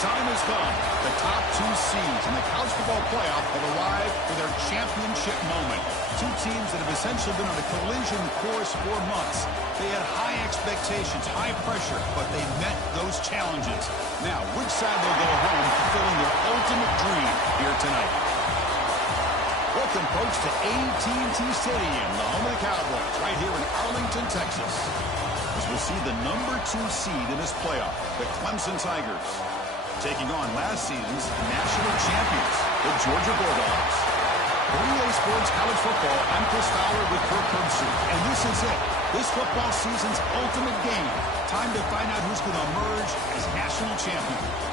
time has come. The top two seeds in the college football playoff have arrived for their championship moment. Two teams that have essentially been on a collision course for months. They had high expectations, high pressure, but they met those challenges. Now, which side will go home fulfilling their ultimate dream here tonight? Welcome, folks, to AT&T Stadium, the home of the Cowboys, right here in Arlington, Texas. As we'll see the number 2 seed in this playoff, the Clemson Tigers, taking on last season's national champions, the Georgia Bulldogs. For Relay Sports College Football, I'm Chris Fowler with Kirk Herbstreit, and this is it. This football season's ultimate game. Time to find out who's going to emerge as national champion.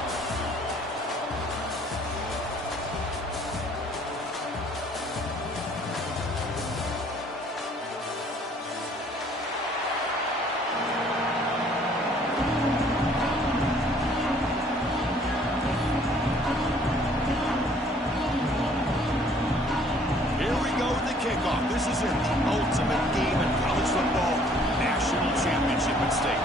This is it, the ultimate game in college football, national championship at stake.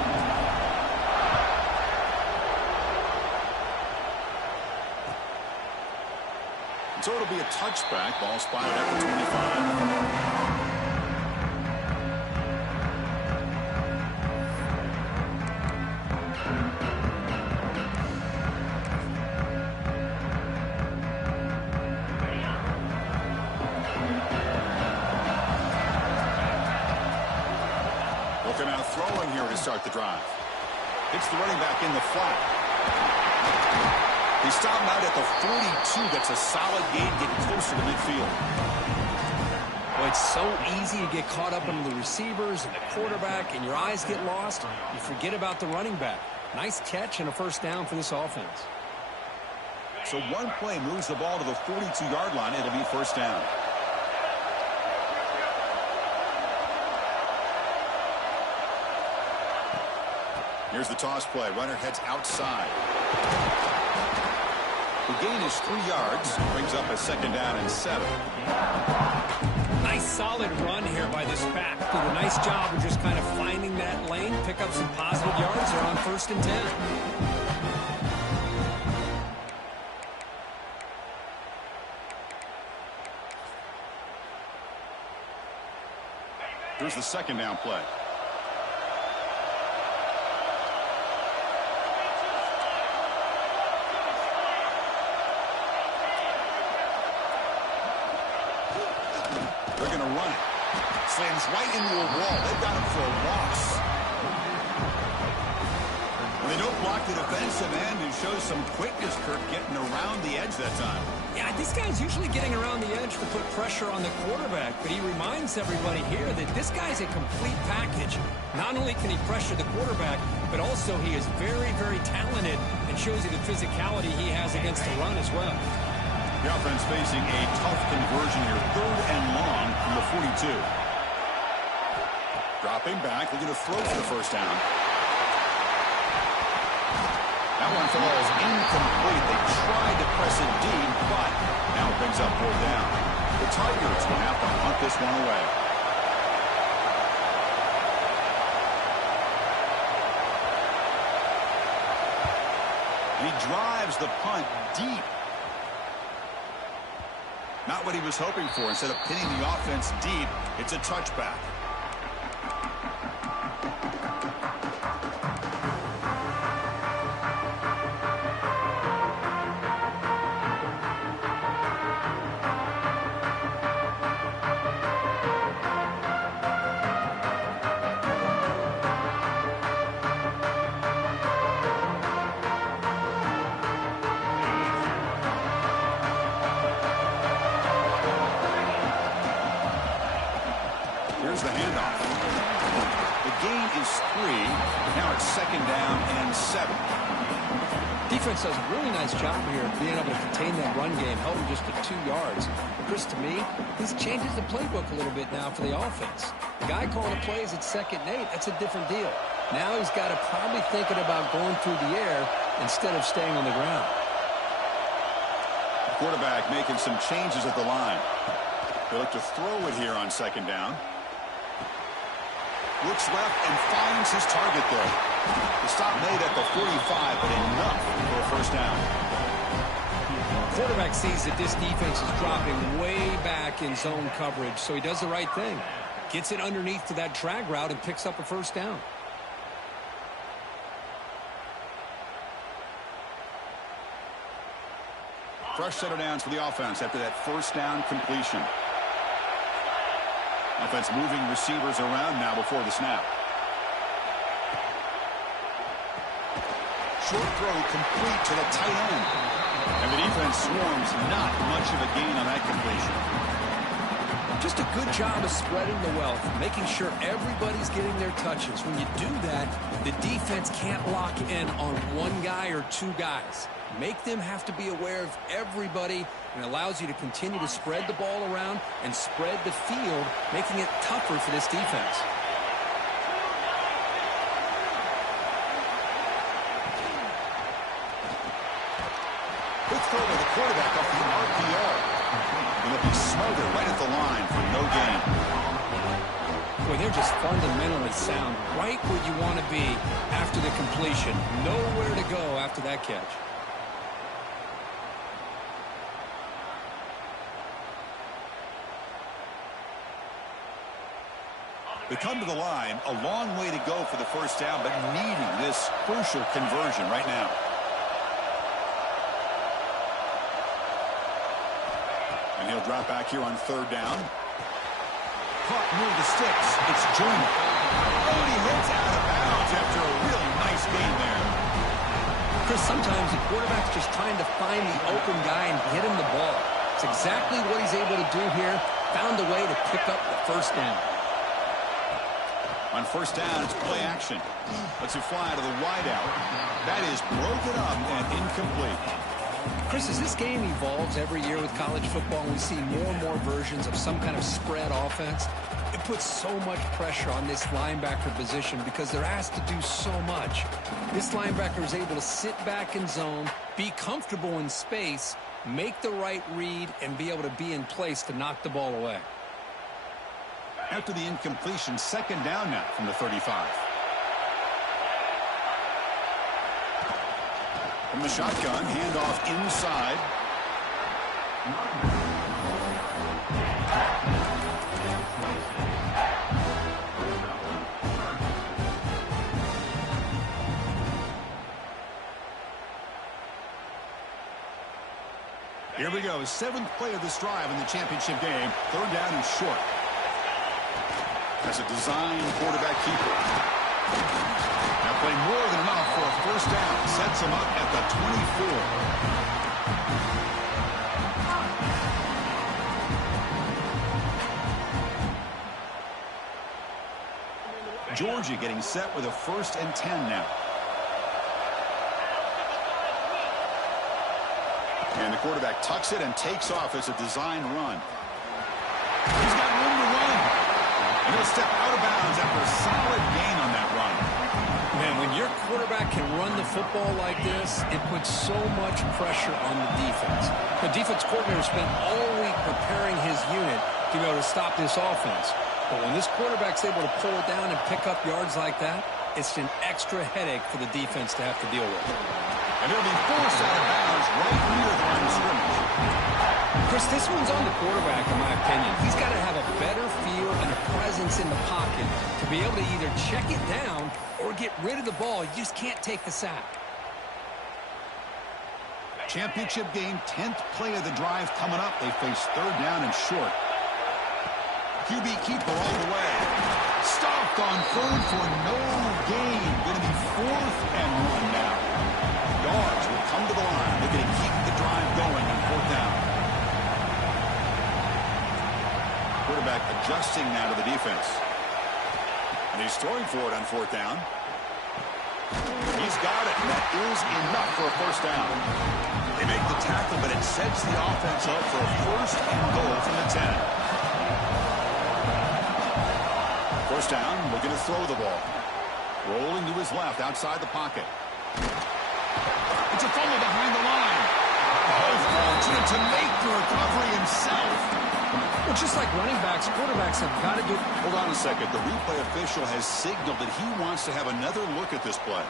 So it'll be a touchback, ball spotted at the 25. Looking out throwing here to start the drive. It's the running back in the flat. He stopped him out at the 42. That's a solid gain, getting closer to midfield. Well, it's so easy to get caught up in the receivers and the quarterback, and your eyes get lost. You forget about the running back. Nice catch and a first down for this offense. So one play moves the ball to the 42-yard line. It'll be first down. Here's the toss play. Runner heads outside. The gain is 3 yards. Brings up a second down and 7. Nice solid run here by this back. Did a nice job of just kind of finding that lane, pick up some positive yards. They're on 1st and 10. Here's the second down play. They're going to run it. Slams right into a wall. They've got him for a loss. And they don't block the defensive end, who shows some quickness, Kirk, getting around the edge that time. Yeah, this guy's usually getting around the edge to put pressure on the quarterback, but he reminds everybody here that this guy's a complete package. Not only can he pressure the quarterback, but also he is very, very talented and shows you the physicality he has against the run as well. The offense facing a tough conversion here. 3rd and long from the 42. Dropping back, looking to throw for the first down. That one falls incomplete. They tried to press it deep, but now it brings up 4th down. The Tigers will have to hunt this one away. And he drives the punt deep. Not what he was hoping for. Instead of pinning the offense deep, it's a touchback. Here's the handoff. The gain is 3. Now it's 2nd down and 7. Defense does a really nice job here of being able to contain that run game, held him just to 2 yards. But Chris, to me, this changes the playbook a little bit now for the offense. The guy calling the plays at 2nd and 8, that's a different deal. Now he's got to probably thinking about going through the air instead of staying on the ground. The quarterback making some changes at the line. They look to throw it here on 2nd down. Looks left and finds his target there. The stop made at the 45, but enough for a first down. Quarterback sees that this defense is dropping way back in zone coverage, so he does the right thing. Gets it underneath to that drag route and picks up a first down. Fresh set of downs for the offense after that first down completion. Offense moving receivers around now before the snap. Short throw complete to the tight end. And the defense swarms, not much of a gain on that completion. Just a good job of spreading the wealth, making sure everybody's getting their touches. When you do that, the defense can't lock in on one guy or two guys. Make them have to be aware of everybody, and allows you to continue to spread the ball around and spread the field, making it tougher for this defense. Quick throw to the quarterback off the RPO. And they'll be smothered right at the line for no gain. Boy, they're just fundamentally sound, right where you want to be after the completion. Nowhere to go after that catch. They come to the line, a long way to go for the first down, but needing this crucial conversion right now. And he'll drop back here on third down. Caught near the sticks. It's Junior. Oh, and he hits out of bounds after a really nice gain there. Chris, sometimes the quarterback's just trying to find the open guy and get him the ball. It's exactly what he's able to do here. Found a way to pick up the first down. On first down, it's play action. Lets it fly to the wideout. That is broken up and incomplete. Chris, as this game evolves every year with college football, we see more and more versions of some kind of spread offense. It puts so much pressure on this linebacker position because they're asked to do so much. This linebacker is able to sit back in zone, be comfortable in space, make the right read, and be able to be in place to knock the ball away. After the incompletion, second down now from the 35. From the shotgun, handoff inside. Here we go. Seventh play of this drive in the championship game. Third down and short. That's a design quarterback keeper. Now play more than enough for a first down. Sets him up at the 24. Georgia getting set with a 1st and 10 now. And the quarterback tucks it and takes off as a design run. He's got room to run. And he'll step out of bounds after a solid gain on that run. Man, when your quarterback can run the football like this, it puts so much pressure on the defense. The defense coordinator spent all week preparing his unit to be able to stop this offense. But when this quarterback's able to pull it down and pick up yards like that, it's an extra headache for the defense to have to deal with. And he'll be forced out of bounds right near the line of scrimmage. Chris, this one's on the quarterback, in my opinion. He's got to have a better feel and a presence in the pocket to be able to either check it down or get rid of the ball. You just can't take the sack. Championship game, 10th play of the drive coming up. They face third down and short. QB keeper all the way. Stopped on third for no gain. Going to be 4th and 1 now. Dogs will come to the line. They're going to keep the drive going on 4th down. Quarterback adjusting now to the defense. And he's throwing for it on 4th down. He's got it. That is enough for a first down. They make the tackle, but it sets the offense up for a 1st and goal from the 10. First down, looking to throw the ball. Rolling to his left outside the pocket. It's a fumble behind the line. Oh, fortunate to make the recovery himself. Well, just like running backs, quarterbacks have got to do... Hold on a second. The replay official has signaled that he wants to have another look at this play.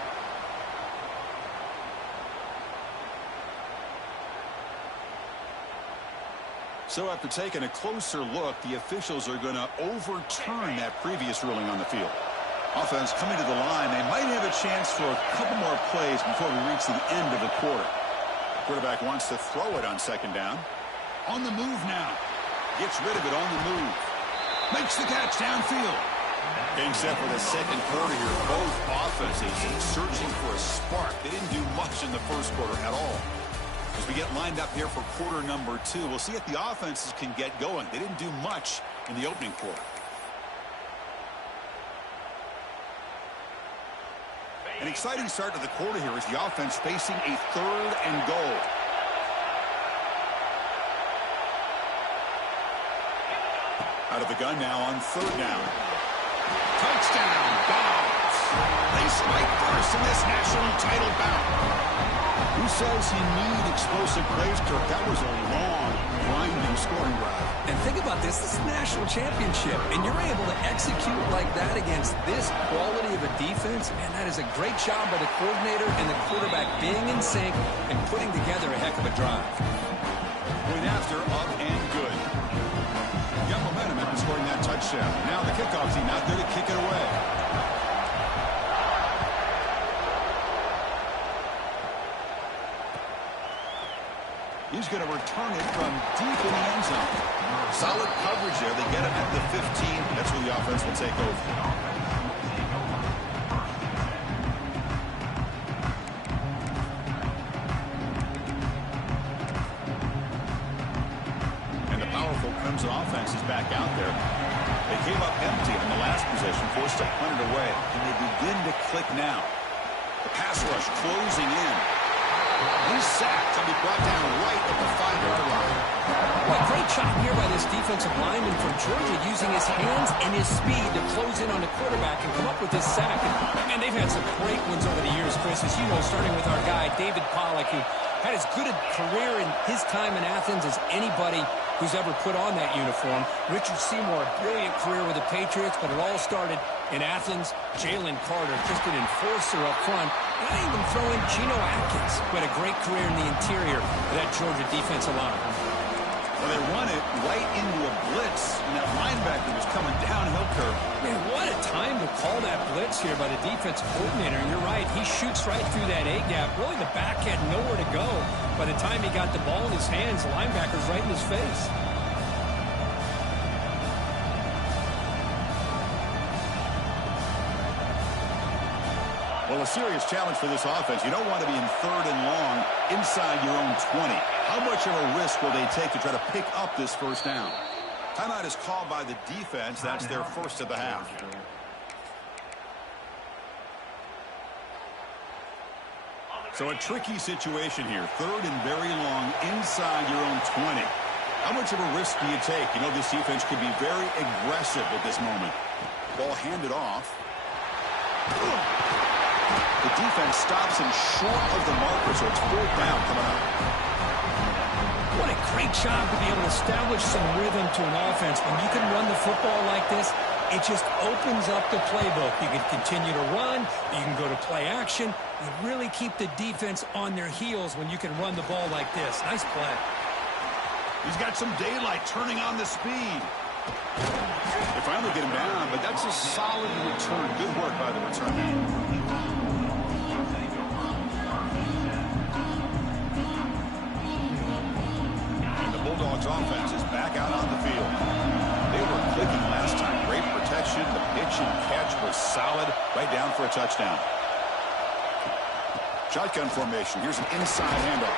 So after taking a closer look, the officials are going to overturn that previous ruling on the field. Offense coming to the line. They might have a chance for a couple more plays before we reach the end of the quarter. Quarterback wants to throw it on second down. On the move now. Gets rid of it on the move. Makes the catch downfield. Getting set for the second quarter here. Both offenses searching for a spark. They didn't do much in the first quarter at all. As we get lined up here for quarter number 2, we'll see if the offenses can get going. They didn't do much in the opening quarter. An exciting start to the quarter here as the offense facing a 3rd and goal. Out of the gun now on 3rd down. Touchdown, Dobbs. They strike first in this national title bout. Who says you need explosive plays, Kirk? That was a long, grinding scoring drive. And think about this. This is a national championship, and you're able to execute like that against this quality of a defense, and that is a great job by the coordinator and the quarterback being in sync and putting together a heck of a drive. Going after, up and good. Got momentum after scoring that touchdown. Now the kickoff team out there to kick it away. He's going to return it from deep in the end zone. Solid coverage there. They get him at the 15. That's where the offense will take over. And the powerful Crimson offense is back out there. They came up empty on the last possession, forced to punt it away. And they begin to click now. The pass rush closing in. He's sacked and be brought down right at the 5-yard line. What a great job here by this defensive lineman from Georgia, using his hands and his speed to close in on the quarterback and come up with this sack. And they've had some great ones over the years, Chris, as you know, starting with our guy, David Pollock, who had as good a career in his time in Athens as anybody who's ever put on that uniform. Richard Seymour, a brilliant career with the Patriots, but it all started in Athens. Jalen Carter, just an enforcer up front. And I even throw in Geno Atkins, who had a great career in the interior of that Georgia defensive line. Well, they run it right into a blitz, and that linebacker was coming downhill curve. Man, what a time to call that blitz here by the defensive coordinator. And you're right, he shoots right through that A-gap. Really, the back had nowhere to go. By the time he got the ball in his hands, the linebacker's right in his face. Well, a serious challenge for this offense. You don't want to be in 3rd and long inside your own 20. How much of a risk will they take to try to pick up this first down? Timeout is called by the defense. That's their first of the half. So a tricky situation here. 3rd and very long inside your own 20. How much of a risk do you take? You know, this defense could be very aggressive at this moment. Ball handed off. The defense stops him short of the marker, so it's 4th down coming up. What a great job to be able to establish some rhythm to an offense. When you can run the football like this, it just opens up the playbook. You can continue to run. You can go to play action. You really keep the defense on their heels when you can run the ball like this. Nice play. He's got some daylight turning on the speed. They finally get him down, but that's a solid return. Good work by the return man. Bulldogs offense is back out on the field. They were clicking last time. Great protection. The pitch and catch was solid. Right down for a touchdown. Shotgun formation. Here's an inside handoff.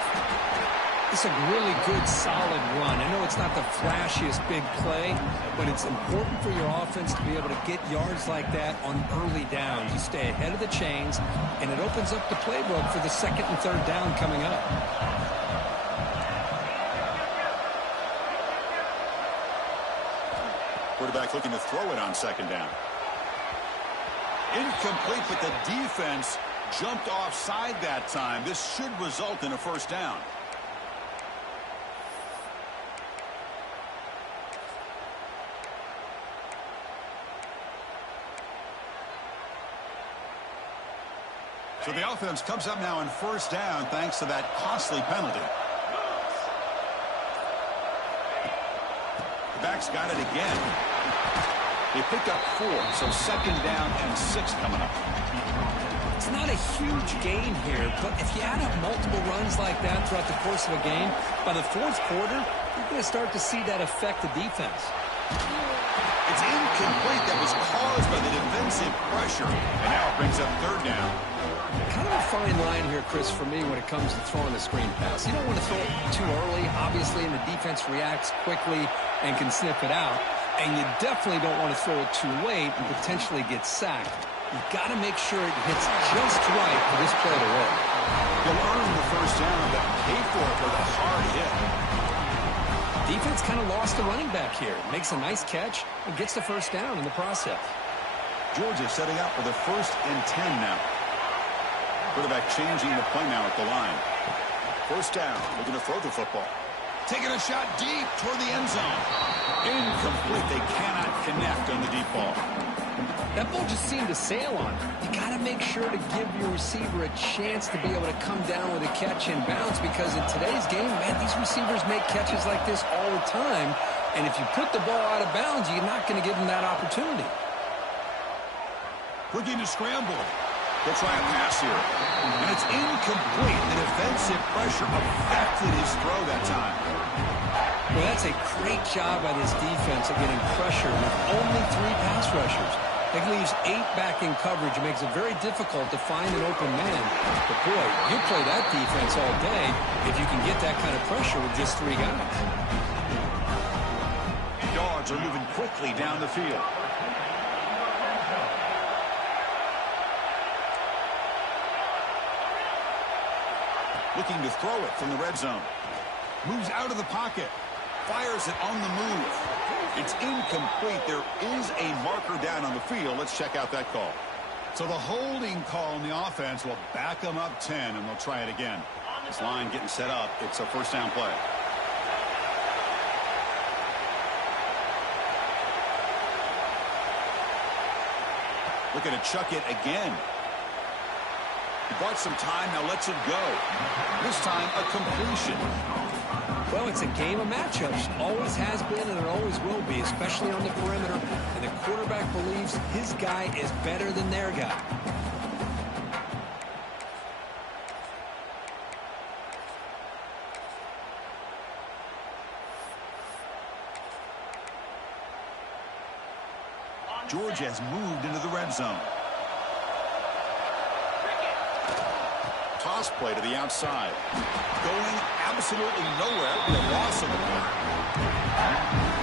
It's a really good, solid run. I know it's not the flashiest big play, but it's important for your offense to be able to get yards like that on early downs. You stay ahead of the chains, and it opens up the playbook for the 2nd and 3rd down coming up. Quarterback looking to throw it on 2nd down. Incomplete, but the defense jumped offside that time. This should result in a 1st down. So the offense comes up now on first down thanks to that costly penalty. The back's got it again. They picked up 4, so second down and 6 coming up. It's not a huge gain here, but if you add up multiple runs like that throughout the course of a game, by the fourth quarter, you're going to start to see that affect the defense. It's incomplete. That was caused by the defensive pressure. And now it brings up third down. Kind of a fine line here, Chris, for me when it comes to throwing a screen pass. You don't want to throw it too early, obviously, and the defense reacts quickly and can sniff it out. And you definitely don't want to throw it too late and potentially get sacked. You've got to make sure it hits just right for this play to work. You'll earn the first down, but pay for it with a hard hit. Defense kind of lost the running back here. Makes a nice catch and gets the first down in the process. Georgia setting up for the 1st and 10 now. Quarterback changing the play now at the line. First down, looking to throw the football. Taking a shot deep toward the end zone. Incomplete. They cannot connect on the deep ball. That ball just seemed to sail on him. You got to make sure to give your receiver a chance to be able to come down with a catch and bounce, because in today's game, man, these receivers make catches like this all the time. And if you put the ball out of bounds, you're not going to give them that opportunity. Looking to scramble. They'll try a pass here. And it's incomplete. The defensive pressure affected his throw that time. Well, that's a great job by this defense of getting pressure with only 3 pass rushers. That leaves 8 back in coverage. It makes it very difficult to find an open man. But, boy, you play that defense all day if you can get that kind of pressure with just 3 guys. Dogs are moving quickly down the field. Looking to throw it from the red zone. Moves out of the pocket. Fires it on the move. It's incomplete. There is a marker down on the field. Let's check out that call. So the holding call on the offense will back them up 10, and they'll try it again. This line getting set up. It's a first down play. Looking to chuck it again. He bought some time, now lets it go. This time, a completion. Well, it's a game of matchups. Always has been, and it always will be, especially on the perimeter. And the quarterback believes his guy is better than their guy. Georgia has moved into the red zone. Toss play to the outside. Going absolutely nowhere. The loss of the play.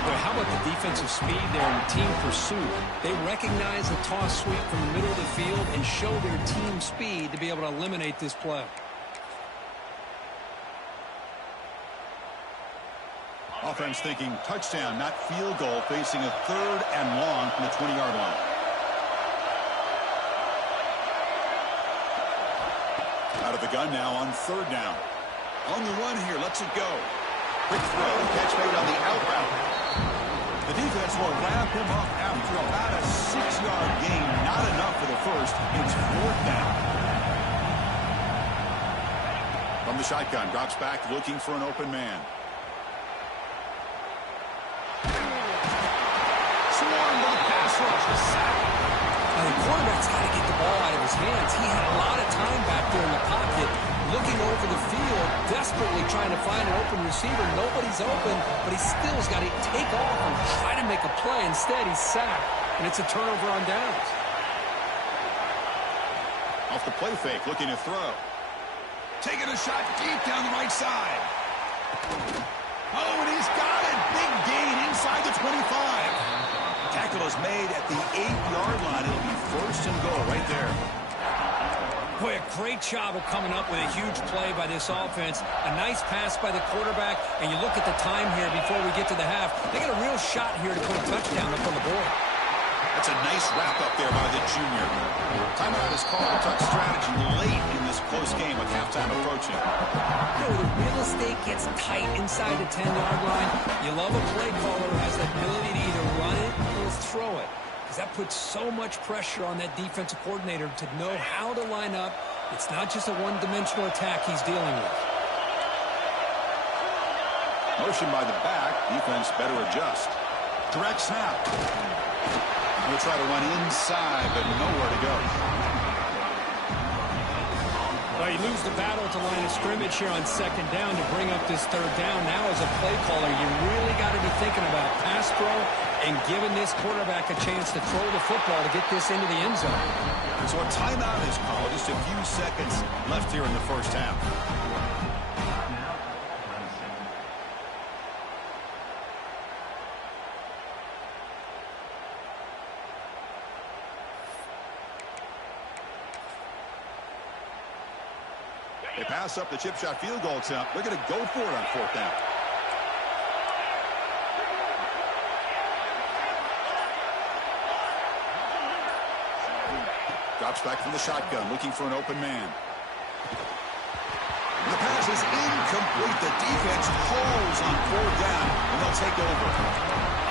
Boy, how about the defensive speed there and team pursuit? They recognize the toss sweep from the middle of the field and show their team speed to be able to eliminate this play. Offense thinking touchdown, not field goal, facing a 3rd and long from the 20-yard line. Out of the gun now on 3rd down. On the run here, lets it go. Quick throw, catch made on the out route. The defense will wrap him up after about a 6-yard gain. Not enough for the first. It's 4th down. From the shotgun, drops back looking for an open man. Swarm with a pass rush. A sack. Now, the quarterback's got to get the ball out of his hands. He had a lot of time back there in the pocket, looking over the field, desperately trying to find an open receiver. Nobody's open, but he still's got to take off and try to make a play. Instead, he's sacked, and it's a turnover on downs. Off the play fake, looking to throw. Taking a shot deep down the right side. Oh, and he's got it. Big gain inside the 25. Tackle is made at the 8-yard line. It'll be 1st and goal right there. Boy, a great job of coming up with a huge play by this offense. A nice pass by the quarterback, and you look at the time here before we get to the half. They got a real shot here to put a touchdown up on the board. That's a nice wrap up there by the junior. Timeout is called. Touch strategy late in this close game with halftime approaching. You know, the real estate gets tight inside the 10-yard line. You love a play caller who has the ability to either run it or throw it, because that puts so much pressure on that defensive coordinator to know how to line up It's not just a one-dimensional attack he's dealing with. Motion by the back. Defense better adjust. Direct snap. We'll try to run inside, but nowhere to go. Well, you lose the battle at the line of scrimmage here on second down to bring up this third down. Now, as a play caller, you really got to be thinking about pass throw and giving this quarterback a chance to throw the football to get this into the end zone. So a timeout is called. Just a few seconds left here in the first half. They pass up the chip shot field goal attempt. They're going to go for it on fourth down. Drops back from the shotgun, looking for an open man. The pass is incomplete. The defense holds on fourth down, and they'll take over.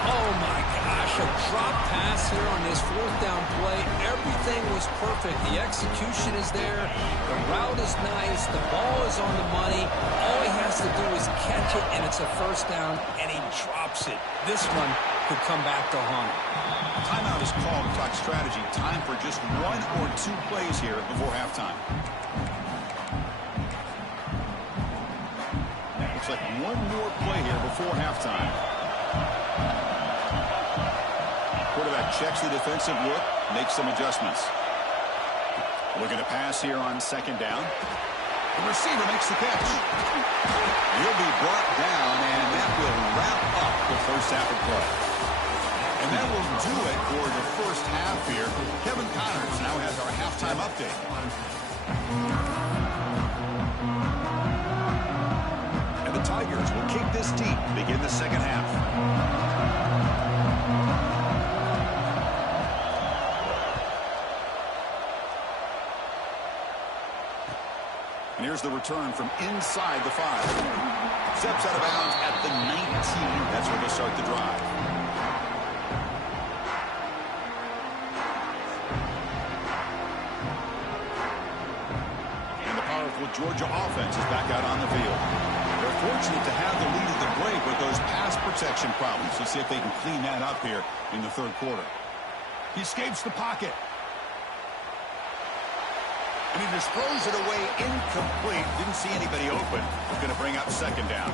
Oh, my gosh, a drop pass here on this fourth down play. Everything was perfect. The execution is there. The route is nice. The ball is on the money. All he has to do is catch it, and it's a first down, and he drops it. This one could come back to haunt him. Timeout is called to talk strategy. Time for just one or two plays here before halftime. Looks like one more play here before halftime. Quarterback checks the defensive look, makes some adjustments. Looking to pass here on second down. The receiver makes the catch. He'll be brought down, and that will wrap up the first half of play. And that will do it for the first half here. Kevin Connors now has our halftime update. And the Tigers will kick this deep, begin the second half. And here's the return from inside the 5. Steps out of bounds at the 19. That's where they'll start the drive. And the powerful Georgia offense is back out on the field. They're fortunate to have the lead at the break with those pass protection problems. Let's see if they can clean that up here in the third quarter. He escapes the pocket. And he just throws it away incomplete. Didn't see anybody open. Going to bring up second down.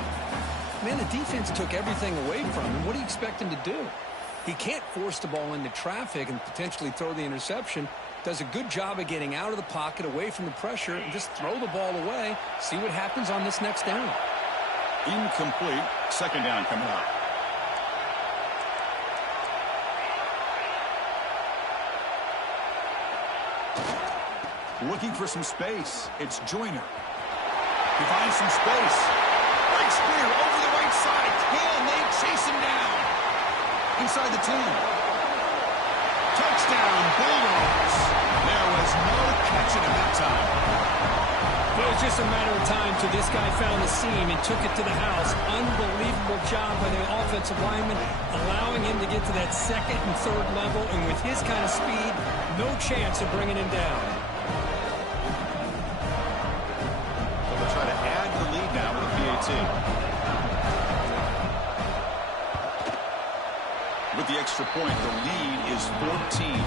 Man, the defense took everything away from him. What do you expect him to do? He can't force the ball into traffic and potentially throw the interception. Does a good job of getting out of the pocket, away from the pressure, and just throw the ball away. See what happens on this next down. Incomplete. Second down coming up. Looking for some space. It's Joyner. He finds some space. Right spear over the right side. Can they chase him down? Inside the 10. Touchdown, Bulldogs. There was no catching him that time. Well, it was just a matter of time till this guy found the seam and took it to the house. Unbelievable job by the offensive lineman, allowing him to get to that second and third level, and with his kind of speed, no chance of bringing him down. Try to add the lead now with a PAT. With the extra point, the lead is 14.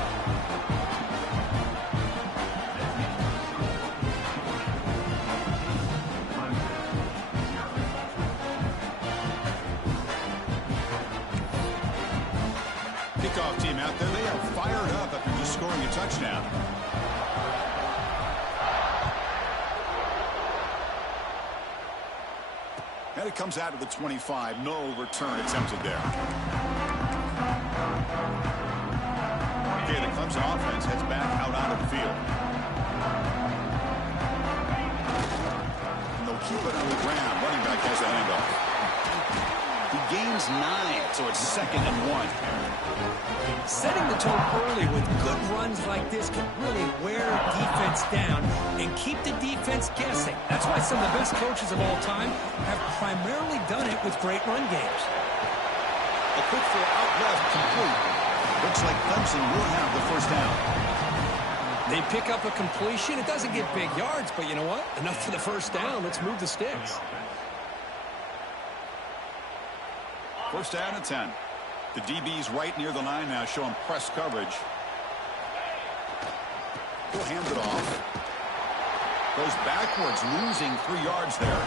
Kickoff team out there. They are fired up after just scoring a touchdown. And it comes out of the 25. No return attempted there. Okay, the Clemson offense heads back out onto the field. And they'll keep it on the ground. Running back has the handoff. He gains 9, so it's 2nd and 1. Setting the tone early with good runs like this can really wear defense down and keep the defense guessing. That's why some of the best coaches of all time have primarily done it with great run games. A quick throw out left, complete. Looks like Clemson will have the first down. They pick up a completion. It doesn't get big yards, but you know what? Enough for the first down. Let's move the sticks. First down and 10. The DB's right near the line now, showing press coverage. He'll hand it off. Goes backwards, losing 3 yards there.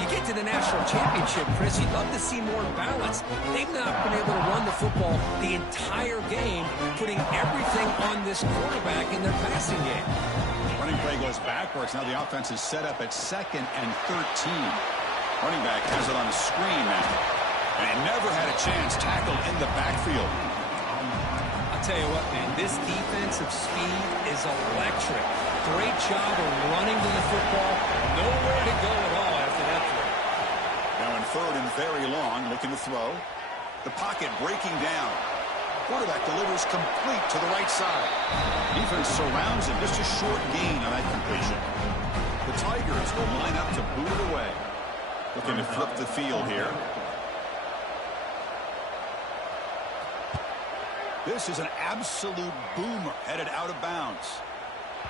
You get to the national championship, Chris, you'd love to see more balance. They've not been able to run the football the entire game, putting everything on this quarterback in their passing game. Running play goes backwards. Now the offense is set up at 2nd and 13. Running back has it on a screen now. And he never had a chance tackled in the backfield. I'll tell you what, man, this defensive speed is electric. Great job of running to the football. Nowhere to go at all after that throw. Now in 3rd and very long, looking to throw. The pocket breaking down. Quarterback delivers complete to the right side. Defense surrounds him. Just a short gain on that completion. The Tigers will line up to boot it away. Looking to flip the field here. This is an absolute boomer headed out of bounds.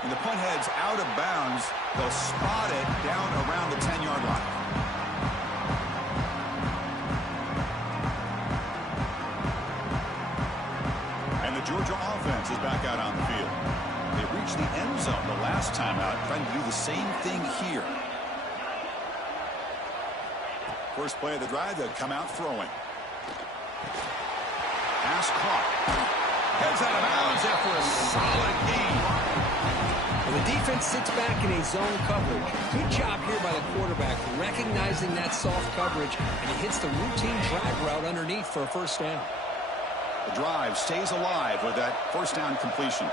And the punt heads out of bounds. They'll spot it down around the 10-yard line. And the Georgia offense is back out on the field. They reached the end zone the last time out, trying to do the same thing here. First play of the drive, they'll come out throwing. Pass caught. Heads out of bounds after a solid gain. Well, the defense sits back in a zone coverage. Good job here by the quarterback, recognizing that soft coverage, and he hits the routine drag route underneath for a first down. The drive stays alive with that first down completion.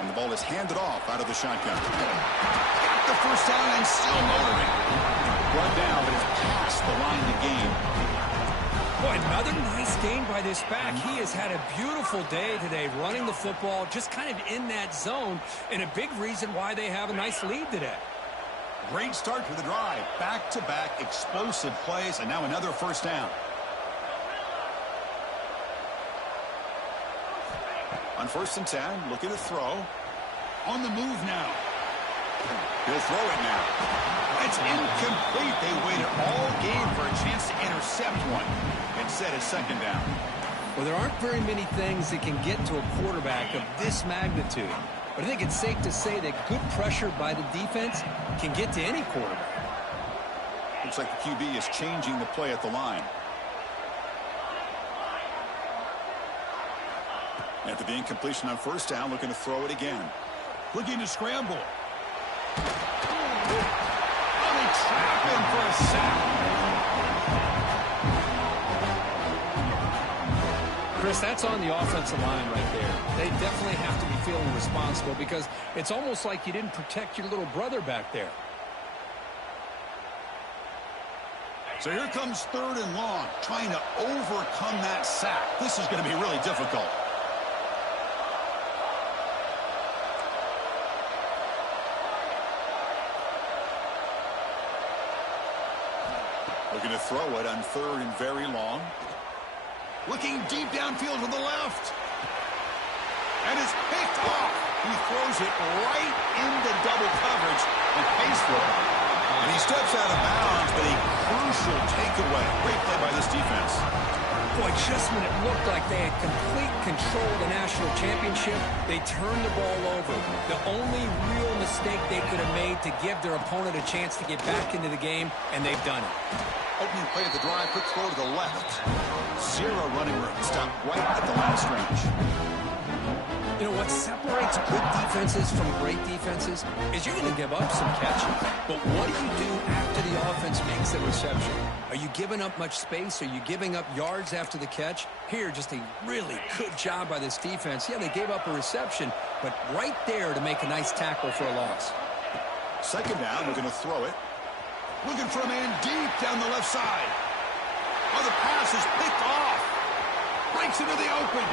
And the ball is handed off out of the shotgun. Got the first down and still motoring. Brought down, but it's past the line to gain. Boy, another nice game by this back. He has had a beautiful day today running the football, just kind of in that zone, and a big reason why they have a nice lead today. Great start to the drive. Back-to-back explosive plays, and now another first down. On 1st and 10, looking to throw. On the move now. He'll throw it now. It's incomplete. They waited all game for a chance to intercept one. Instead, it's 2nd down. Well, there aren't very many things that can get to a quarterback of this magnitude. But I think it's safe to say that good pressure by the defense can get to any quarterback. Looks like the QB is changing the play at the line. After the incompletion on 1st down, looking to throw it again. Looking to scramble. Oh, they trap him for a sack. Chris, that's on the offensive line right there. They definitely have to be feeling responsible because it's almost like you didn't protect your little brother back there. So here comes 3rd and long, trying to overcome that sack. This is going to be really difficult. Looking to throw it on 3rd and very long. Looking deep downfield to the left. And it's picked off. He throws it right into double coverage and pays for it. And he steps out of bounds, but a crucial takeaway. Great play by this defense. Boy, just when it looked like they had complete control of the national championship, they turned the ball over. The only real mistake they could have made to give their opponent a chance to get back into the game, and they've done it. Opening play of the drive, quick throw to the left. 0 running room. Stopped right at the line of scrimmage. You know, what separates good defenses from great defenses is you're going to give up some catches. But what do you do after the offense makes a reception? Are you giving up much space? Are you giving up yards after the catch? Here, just a really good job by this defense. Yeah, they gave up a reception, but right there to make a nice tackle for a loss. 2nd down, we're going to throw it. Looking for a man deep down the left side. Oh, the pass is picked off. Breaks into the open.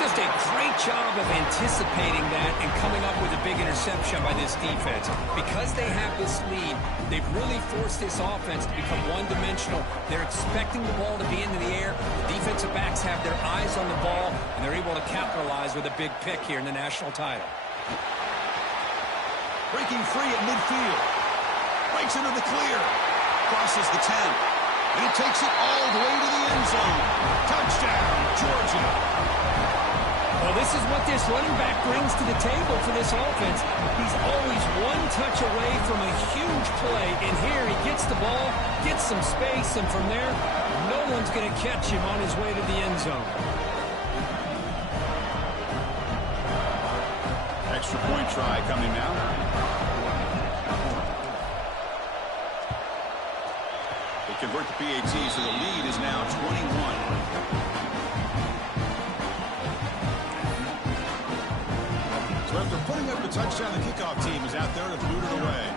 Just Just a great job of anticipating that and coming up with a big interception by this defense. Because they have this lead, they've really forced this offense to become one-dimensional. They're expecting the ball to be into the air. The defensive backs have their eyes on the ball, and they're able to capitalize with a big pick here in the national title. Breaking free at midfield. Breaks into the clear. Crosses the 10. And it takes it all the way to the end zone. Touchdown, Georgia. Well, this is what this running back brings to the table for this offense. He's always one touch away from a huge play. And here he gets the ball, gets some space, and from there, no one's going to catch him on his way to the end zone. Extra point try coming now. They convert the PAT, so the lead is now 21. So after putting up a touchdown, the kickoff team is out there to boot it away.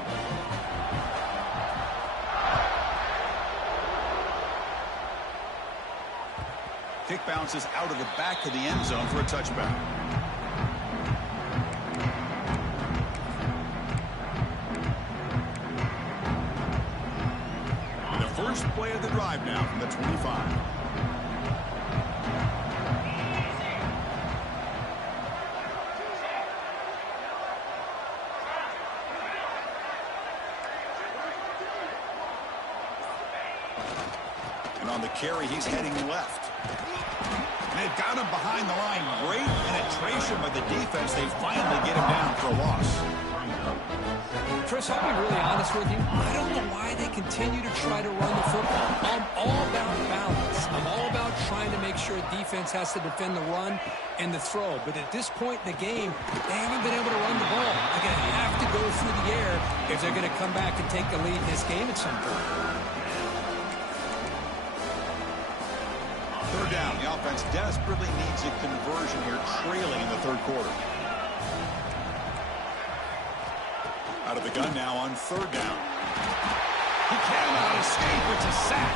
Kick bounces out of the back of the end zone for a touchback. First play of the drive now from the 25. And on the carry, he's heading left. And they've got him behind the line. Great penetration by the defense. They finally get him down for a loss. Chris, I'll be really honest with you. I don't know why they continue to try to run the football. I'm all about balance. I'm all about trying to make sure defense has to defend the run and the throw. But at this point in the game, they haven't been able to run the ball. They're going to have to go through the air if they're going to come back and take the lead in this game at some point. Third down. The offense desperately needs a conversion here, trailing in the third quarter. Out of the gun now on third down. He cannot escape. It's a sack.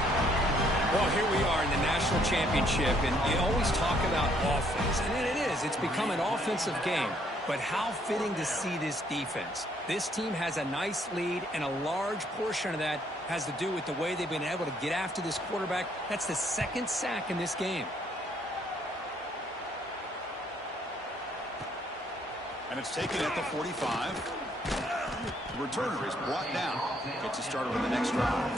Well, here we are in the national championship, and you always talk about offense. And it is. It's become an offensive game. But how fitting to see this defense. This team has a nice lead, and a large portion of that has to do with the way they've been able to get after this quarterback. That's the second sack in this game. And it's taken at the 45. The returner is brought down. Gets us started with the next drive.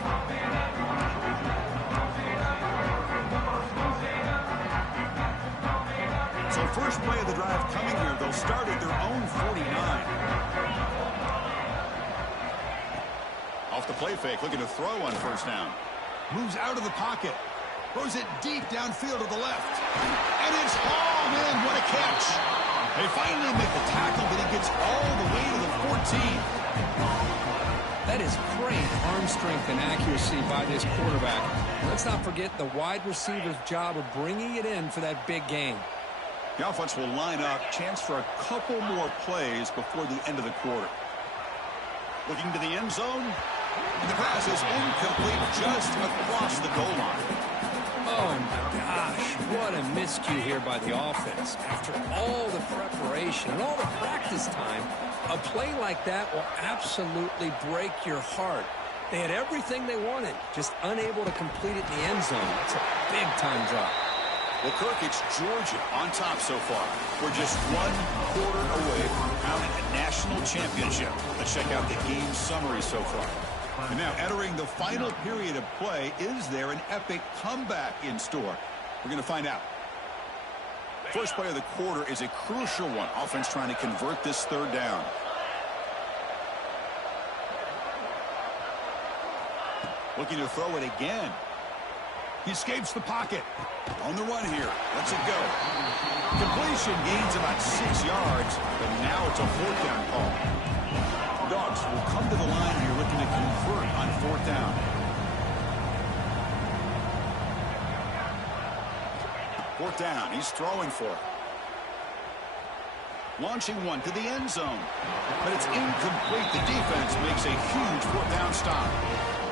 So first play of the drive coming here. They'll start at their own 49. Off the play fake, looking to throw on first down. Moves out of the pocket. Throws it deep downfield to the left. And it's hauled in. What a catch. They finally make the tackle, but he gets all the way to the 14. That is great arm strength and accuracy by this quarterback. Let's not forget the wide receiver's job of bringing it in for that big gain. The offense will line up. Chance for a couple more plays before the end of the quarter. Looking to the end zone. And the pass is incomplete just across the goal line. Oh, my gosh. What a miscue here by the offense. After all the preparation and all the practice time, a play like that will absolutely break your heart. They had everything they wanted, just unable to complete it in the end zone. It's a big-time drop. Well, Kirk, it's Georgia on top so far. We're just 1 quarter away from crowning a national championship. Let's check out the game summary so far. And now entering the final period of play, is there an epic comeback in store? We're going to find out. First play of the quarter is a crucial one. Offense trying to convert this third down. Looking to throw it again. He escapes the pocket. On the run here. Lets it go. Completion gains about 6 yards, but now it's a fourth down call. Dogs will come to the line here looking to convert on fourth down. Fourth down. He's throwing for it. Launching one to the end zone. But it's incomplete. The defense makes a huge fourth down stop.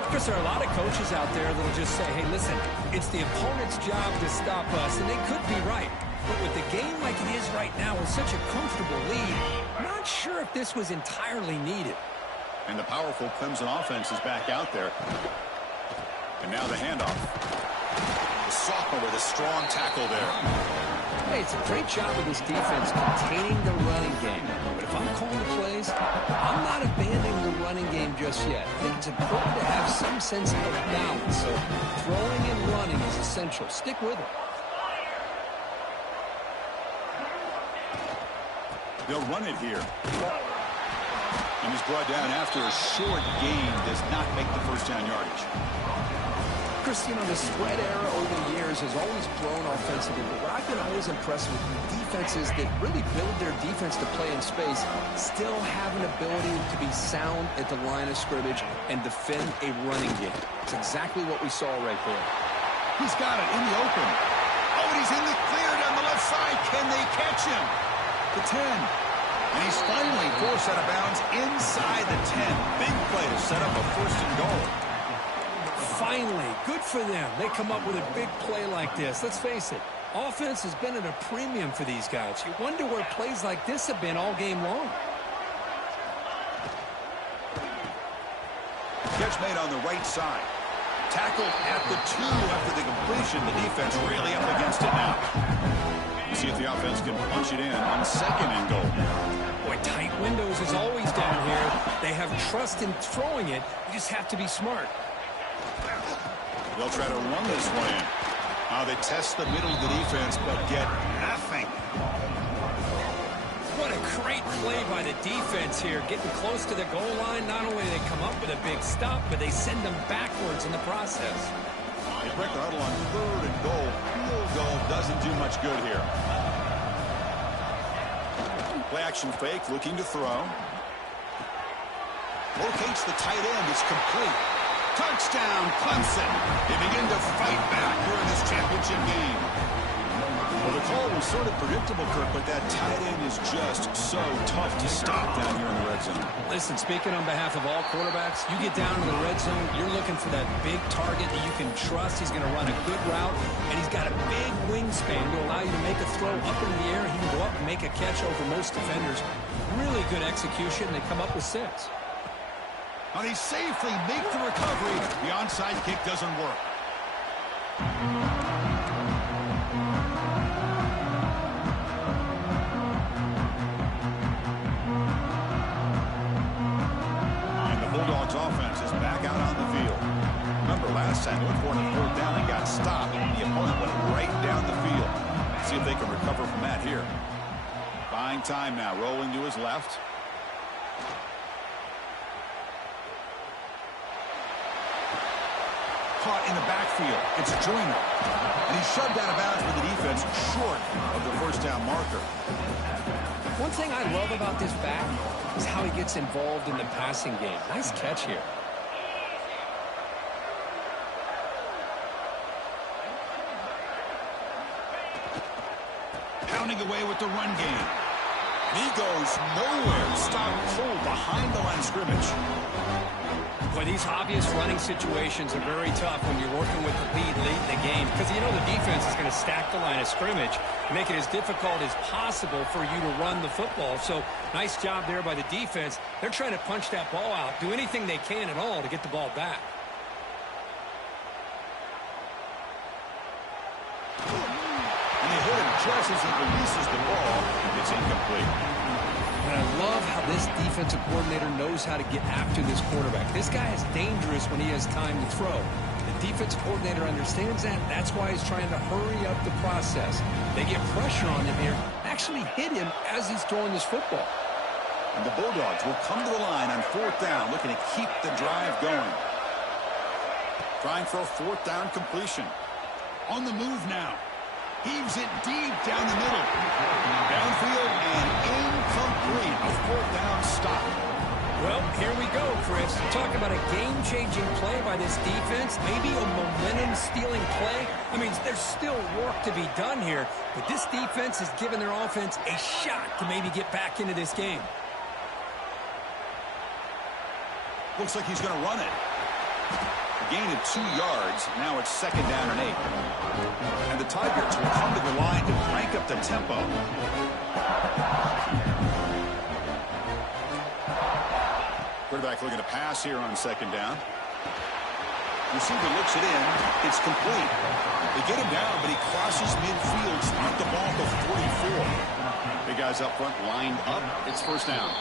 Because there are a lot of coaches out there that will just say, hey, listen, it's the opponent's job to stop us, and they could be right. But with the game like offense right now with such a comfortable lead. Not sure if this was entirely needed. And the powerful Clemson offense is back out there. And now the handoff. The sophomore with a strong tackle there. Hey, it's a great job of this defense containing the running game. But if I'm calling the plays, I'm not abandoning the running game just yet. I think it's important to have some sense of balance. So throwing and running is essential. Stick with it. They'll run it here. And he's brought down after a short gain. Does not make the first down yardage. Chris, you know, the spread era over the years has always grown offensively, but what I've been always impressed with defenses that really build their defense to play in space still have an ability to be sound at the line of scrimmage and defend a running game. It's exactly what we saw right there. He's got it in the open. Oh, and he's in the clear down the left side. Can they catch him? The 10. And he's finally forced out of bounds inside the 10. Big play to set up a first and goal. Finally, good for them. They come up with a big play like this. Let's face it, offense has been at a premium for these guys. You wonder where plays like this have been all game long. Catch made on the right side. Tackled at the 2 after the completion. The defense really up against it now. See if the offense can punch it in on second and goal. Boy, tight windows is always down here. They have trust in throwing it. You just have to be smart. They'll try to run this one in. Now they test the middle of the defense, but get nothing. What a great play by the defense here. Getting close to the goal line, not only do they come up with a big stop, but they send them backwards in the process. They break the huddle on third and goal. Field goal doesn't do much good here. Play action fake, looking to throw. Locates the tight end. It's complete. Touchdown, Clemson. They begin to fight back here in this championship game. Well, the call was sort of predictable, Kirk, but that tight end is just so tough to stop down here in the red zone. Listen, speaking on behalf of all quarterbacks, you get down to the red zone, you're looking for that big target that you can trust. He's going to run a good route, and he's got a big wingspan to allow you to make a throw up in the air. He can go up and make a catch over most defenders. Really good execution. They come up with 6. And he safely makes the recovery. The onside kick doesn't work. And the Bulldogs offense is back out on the field. Remember last time they went for it on 4th down and got stopped. The opponent went right down the field. See if they can recover from that here. Buying time now, rolling to his left. Caught in the backfield. It's Joyner. And he's shoved out of bounds with the defense short of the first down marker. One thing I love about this back is how he gets involved in the passing game. Nice catch here. Pounding away with the run game. And he goes nowhere. Stopped cold behind the line of scrimmage. Boy, these obvious running situations are very tough when you're working with the lead late in the game because you know the defense is going to stack the line of scrimmage, make it as difficult as possible for you to run the football. So nice job there by the defense. They're trying to punch that ball out, do anything they can at all to get the ball back. And they hit him just as he releases the ball. It's incomplete. And I love how this defensive coordinator knows how to get after this quarterback. This guy is dangerous when he has time to throw. The defensive coordinator understands that. That's why he's trying to hurry up the process. They get pressure on him here, actually hit him as he's throwing this football. And the Bulldogs will come to the line on 4th down, looking to keep the drive going. Trying for a 4th down completion. On the move now. Heaves it deep down the middle. Downfield and incomplete. A 4th down stop. Well, here we go, Chris. Talk about a game-changing play by this defense. Maybe a momentum-stealing play. I mean, there's still work to be done here, but this defense has given their offense a shot to maybe get back into this game. Looks like he's going to run it. Gain of 2 yards. Now it's 2nd down and 8. And the Tigers will come to the line to crank up the tempo. Quarterback looking to pass here on 2nd down. Receiver looks it in. It's complete. They get him down, but he crosses midfield, knocked the ball at the 44. Big guys up front lined up. It's 1st down.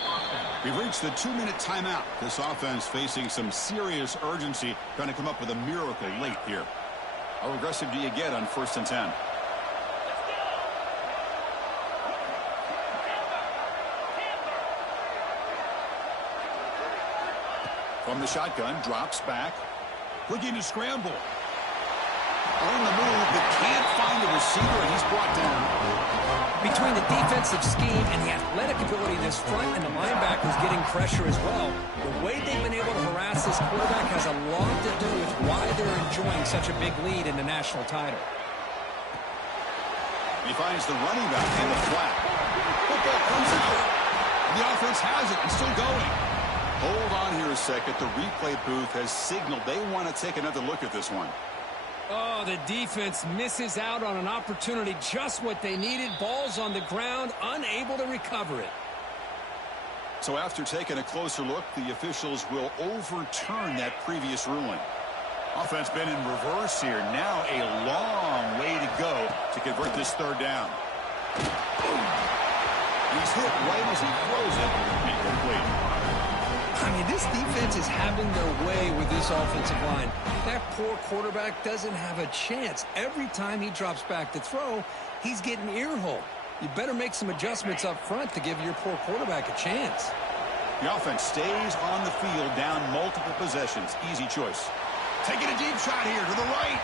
We've reached the 2-minute timeout. This offense facing some serious urgency, trying to come up with a miracle late here. How aggressive do you get on 1st and 10? From the shotgun, drops back. Looking to scramble. On the move, but can't find the receiver, and he's brought down. Between the defensive scheme and the athletic ability of this front and the linebackers getting pressure as well, the way they've been able to harass this quarterback has a lot to do with why they're enjoying such a big lead in the national title. He finds the running back in the flat. Football comes out. The offense has it and still going. Hold on here a second. The replay booth has signaled they want to take another look at this one. Oh, the defense misses out on an opportunity, just what they needed. Ball's on the ground, unable to recover it. So after taking a closer look, the officials will overturn that previous ruling. Offense been in reverse here. Now a long way to go to convert this 3rd down. He's hit right as he throws it. Incomplete. I mean, this defense is having their way with this offensive line. That poor quarterback doesn't have a chance. Every time he drops back to throw, he's getting earhole. You better make some adjustments up front to give your poor quarterback a chance. The offense stays on the field down multiple possessions. Easy choice. Taking a deep shot here to the right.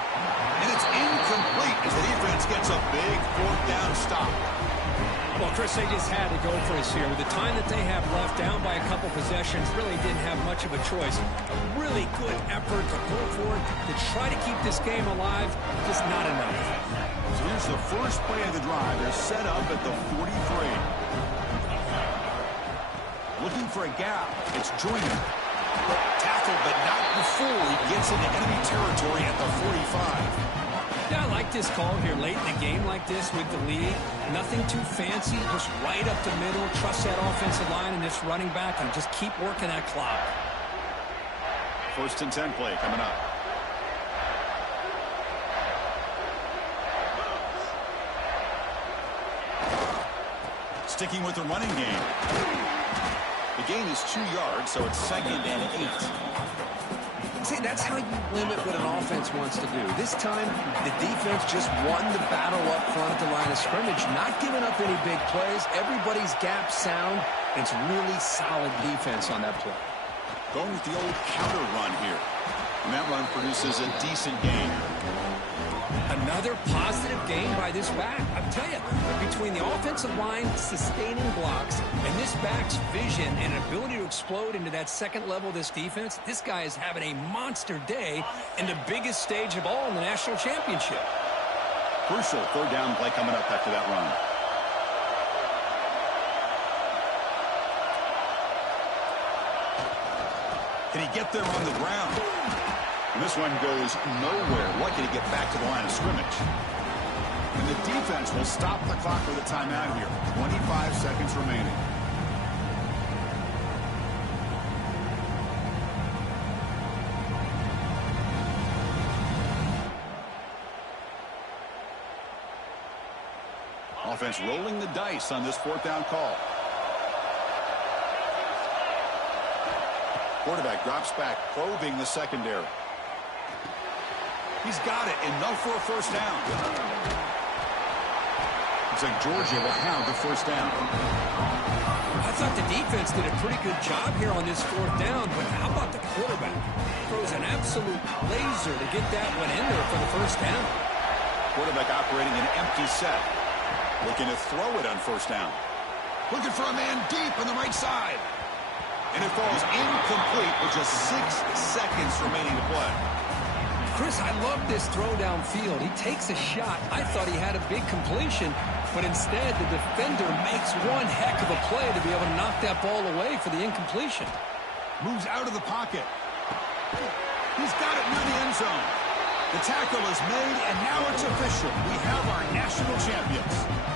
And it's incomplete as the defense gets a big 4th down stop. Well, Chris, they just had to go for us here. With the time that they have left, down by a couple possessions, really didn't have much of a choice. A really good effort to go for it, to try to keep this game alive, just not enough. So here's the first play of the drive. They're set up at the 43. Looking for a gap. It's Joyner. Tackled, but not before he gets into enemy territory at the 45. Yeah, I like this call here late in a game like this with the lead. Nothing too fancy, just right up the middle. Trust that offensive line and this running back and just keep working that clock. 1st and 10 play coming up. Sticking with the running game. The gain is 2 yards, so it's 2nd and 8. See, that's how you limit what an offense wants to do. This time, the defense just won the battle up front at the line of scrimmage, not giving up any big plays. Everybody's gap sound. It's really solid defense on that play. Going with the old counter run here. And that run produces a decent gain. Another positive gain by this back. I'll tell you, between the offensive line sustaining blocks and this back's vision and ability to explode into that 2nd level of this defense, this guy is having a monster day in the biggest stage of all in the national championship. Crucial 3rd down play coming up after that run. Can he get there on the ground? And this one goes nowhere. Lucky to get back to the line of scrimmage. And the defense will stop the clock with a timeout here. 25 seconds remaining. Offense rolling the dice on this 4th down call. Quarterback drops back, probing the secondary. He's got it. Enough for a 1st down. Looks like Georgia will have the 1st down. I thought the defense did a pretty good job here on this 4th down, but how about the quarterback? Throws an absolute laser to get that one in there for the 1st down. Quarterback operating an empty set. Looking to throw it on 1st down. Looking for a man deep on the right side. And it falls incomplete with just 6 seconds remaining to play. Chris, I love this throw downfield. He takes a shot. I thought he had a big completion, but instead the defender makes one heck of a play to be able to knock that ball away for the incompletion. Moves out of the pocket. He's got it near the end zone. The tackle is made, and now it's official. We have our national champions.